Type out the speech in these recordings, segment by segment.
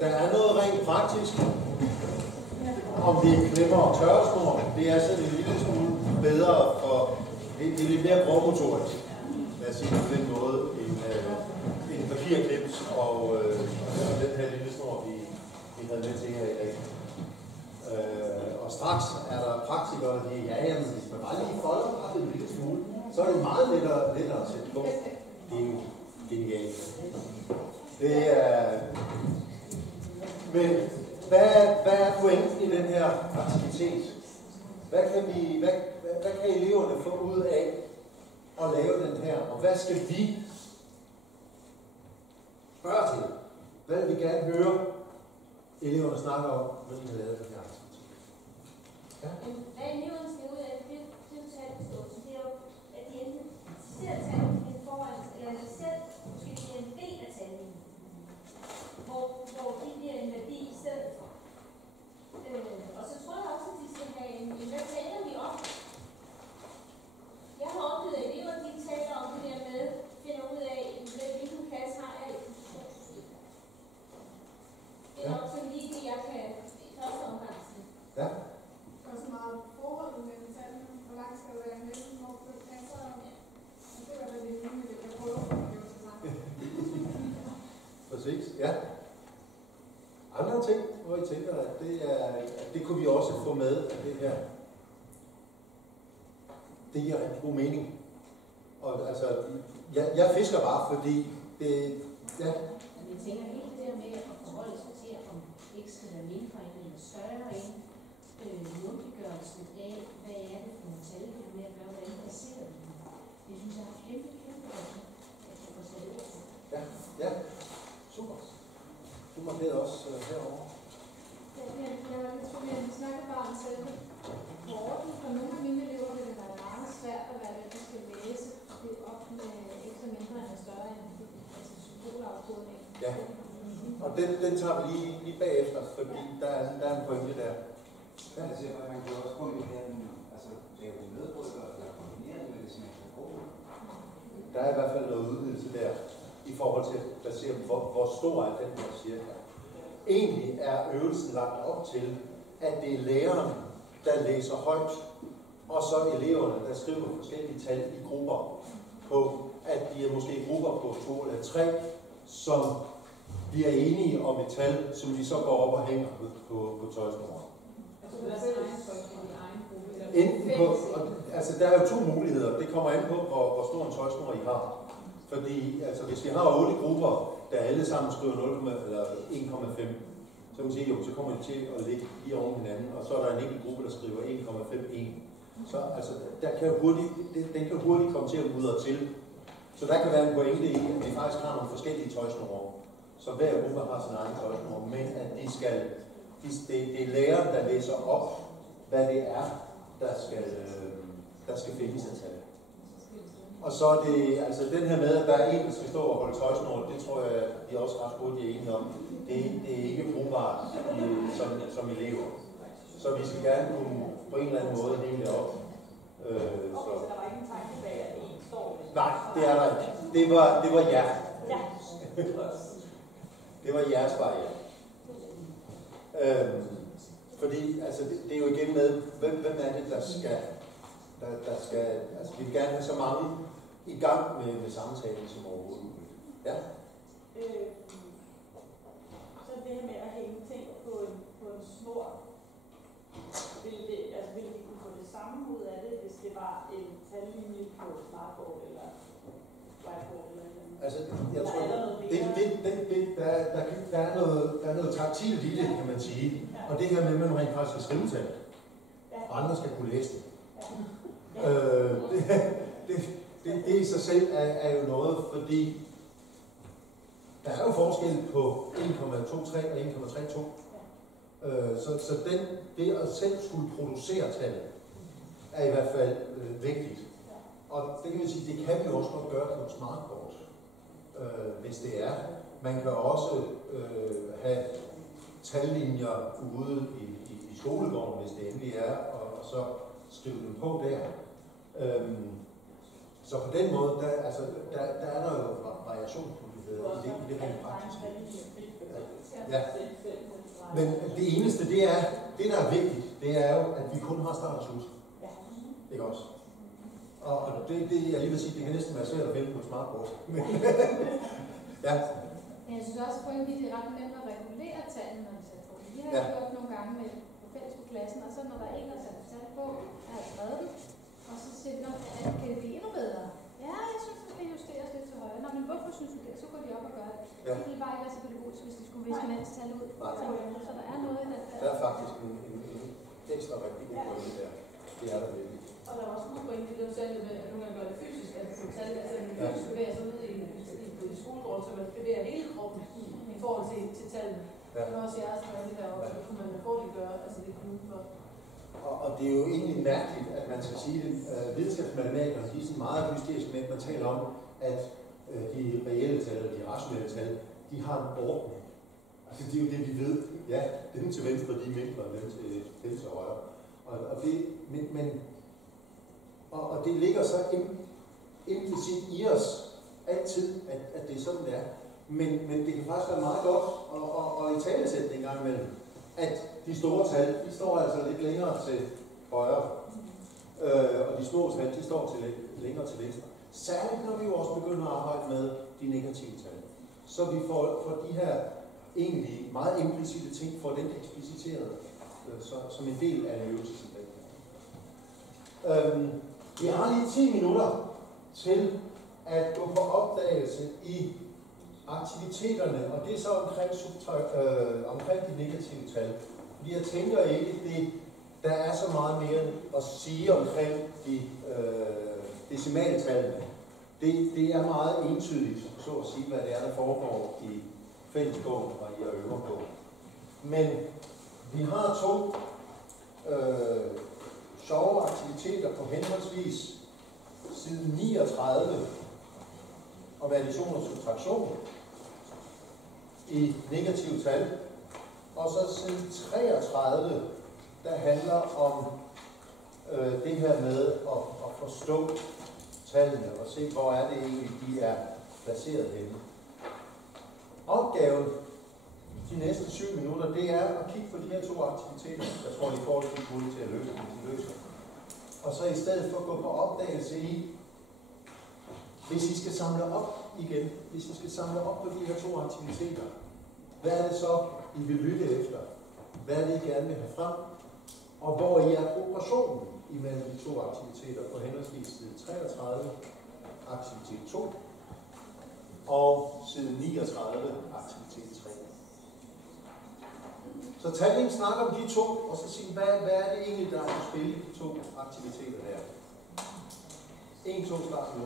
Der er noget rent praktisk. Om det er klemmer og tørresnor, det er sådan en lille smule bedre for, det er lidt mere grovmotorisk, lad os sige på den måde, en papirklips og den her lille snor, vi havde med til her i dag. Og straks er der praktikere, der siger, ja, jamen, hvis man bare lige folder bare en lille smule, så er det meget lettere at sætte på. Det er jo genialt. Det er... Men hvad er pointen i den her aktivitet? Hvad kan eleverne få ud af at lave den her? Og hvad skal vi spørge til? Hvad vil vi gerne høre eleverne snakke om, når de har lavet den her aktivitet? Ja? Hvad eleverne skal ud af, det er talforståelse. Det er jo, at de enten ser tallene foran, eller de selv måske bliver en del af tallene, hvor de bliver en værdi i stedet for. Og så tror jeg også, at de skal have hvad taler vi om? Jeg har oplevet, at elever, de taler om det der med, finder ud af, hvilken plads har jeg i positionssystemet. Det er nok sådan lige det, jeg kan i første omgang sige. Ja. Der er så meget forhold mellem tallene. Hvor langt skal du være mellem, hvor du passer? Og det var da lidt muligt, at jeg prøver at gøre det sammen. Præcis, ja. Andre ting, hvor I tænker, at det kunne vi også få med af det her. Det giver rigtig god mening. Og altså, jeg fisker bare, fordi det, ja. Jeg tænker helt det der med at forholde sig til, om det ikke skal være mindre end eller større end mundtliggørelsen af, hvad er det for nogle tal, der med at gøre, hvordan placerer vi dem. Det synes jeg er kæmpe værdi, at jeg får sat ord på. Ja, ja. Super. Du markerede også herovre. Ja, jeg var lidt tvivl, at vi snakker bare om selve korten. For nogle af mine elever vil det være meget svært at være, at de skal læse det op med ikke så mindre end større end altså symbolafkodning. Ja, og den tager vi lige bagefter, fordi der er en pointe der. Ja. Altså, man kan også kombinere den, altså lave den medbrygger, eller kombinere den med det som en kategori. Der er i hvert fald noget udvidelse der, i forhold til at basere på, hvor stor er den her cirka. Egentlig er øvelsen lagt op til, at det er læreren, der læser højt, og så eleverne, der skriver forskellige tal i grupper, på at de er måske grupper på 2 eller 3, som bliver enige om et tal, som de så går op og hænger på tøjsnoren. Enten på, altså der er jo 2 muligheder. Det kommer an på, hvor stor en tøjsnor I har. Fordi altså, hvis vi har 8 grupper, der alle sammen skriver 0, eller 1,5, så kan man sige, jo, så kommer de til at ligge lige oven hinanden, og så er der en enkelt gruppe, der skriver 1,51. Så altså, den kan hurtigt komme til at mudre til. Så der kan være en pointe i, at vi faktisk har nogle forskellige tøjsnore. Så hver gruppe har sin egen tøjsnore, men at det er læreren, der læser op, hvad det er, der skal findes af tal. Og så er det, altså den her med, at der er en, der skal stå og holde tøjsnor, det tror jeg, vi er også ret hurtigt enige om. Det er ikke brugbart som elever. Så vi skal gerne kunne på en eller anden måde hænge det op. Så der var ikke en tanke bag, at en står med? Nej, det er der ikke. Det var jer. Ja. Det var jeres barriere. Fordi altså, det er jo igen med, hvem er det, der skal, altså vi vil gerne have så mange i gang med samtalen som overhovedet. Ja? Så det her med at hænge ting på en snor, ville vi kunne få det samme ud af det, hvis det var en tallinje på smartboard eller whiteboard eller noget? Altså, jeg tror, der er noget taktilt i det, kan man sige. Og det her med, at man rent faktisk skal skrive tal, og andre skal kunne læse det. Det i sig selv er jo noget, fordi der er jo forskel på 1,23 og 1,32. Så det at selv skulle producere tallet, er i hvert fald vigtigt. Og det kan vi sige, det kan vi også godt gøre på et smartboard, hvis det er. Man kan også have tallinjer ude i skolegården, hvis det endelig er, og så skrive dem på der. Så på den måde, der er der jo variationsmuligheder i det rent praktiske. Ja. Men det eneste, det der er vigtigt, det er jo, at vi kun har start og slut. Ja. Ikke også? Og det jeg lige vil sige, det kan næsten være svært at finde på smartboard. Men ja. Men jeg synes også, at det er ret nemt at regulere tallene, når vi sætter på. Vi har gjort nogle gange med på fælles på klassen, og så når der er en, der sætter tal på, har jeg skrevet den, og så siger vi, at kan det blive endnu bedre? Ja, jeg synes, det skal justeres lidt til højre. Nå, men hvorfor synes du det? Så går de op og gør det. Ja. Det ville bare ikke være så pædagogisk, hvis de skulle viske hinandens tal ud. Nej. Så der er noget i den der. Der er faktisk en ekstra rigtig god pointe der. Det er der virkelig. Og der er også nogle pointe, det du sagde med, at nogle gange gør det fysisk, at du tal, altså en fysisk bevæger sig ud i skolegården, så man bevæger hele kroppen i forhold til tallene. Ja. Men også jeres pointe deroppe, det kunne man hurtigt gøre, altså det kunne for. Og det er jo egentlig mærkeligt, at man skal sige det. Videnskabsmatematikerne, de er sådan meget hysteriske med, at man taler om, at de reelle tal og de rationelle tal, de har en orden. Altså det er jo det, vi ved. Ja, dem til venstre, de er mindre end dem til højre. Og det ligger så implicit i os altid, at det er sådan, det er. Men det kan faktisk være meget godt at i talesætte en gang imellem, at de store tal, de står altså lidt længere til højre, og de små tal, de står længere til venstre. Særligt når vi jo også begynder at arbejde med de negative tal. Så vi får de her egentlig meget implicite ting, får den ekspliciteret som en del af en øvelse. Vi har lige 10 minutter til at gå på opdagelse i aktiviteterne, og det er så omkring de negative tal. Fordi jeg tænker ikke, der er så meget mere at sige omkring de decimale tallene. Det er meget entydigt, så at sige, hvad det er, der foregår i fællesbogen og i øverbogen. Men vi har 2 sjove aktiviteter på henholdsvis side 39 og addition og subtraktion i negative tal, og så side 33, der handler om det her med at forstå tallene og se, hvor er det egentlig, de er placeret henne. Opgaven de næste 7 minutter, det er at kigge på de her 2 aktiviteter. Jeg tror, de får lidt hurtigt til at løse dem. Og så i stedet for at gå på opdagelse i, hvis I skal samle op igen, hvis I skal samle op på de her 2 aktiviteter, hvad er det så, I vil lytte efter? Hvad er det, I gerne vil have frem? Og hvor I er proportionen imellem de 2 aktiviteter på henholdsvis side 33, aktivitet 2, og side 39, aktivitet 3. Så Talling snakker om de 2, og så sige, hvad er det egentlig, der er på spil i de 2 aktiviteter der? 1, 2, start nu.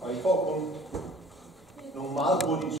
Og I får kun nogle meget hurtige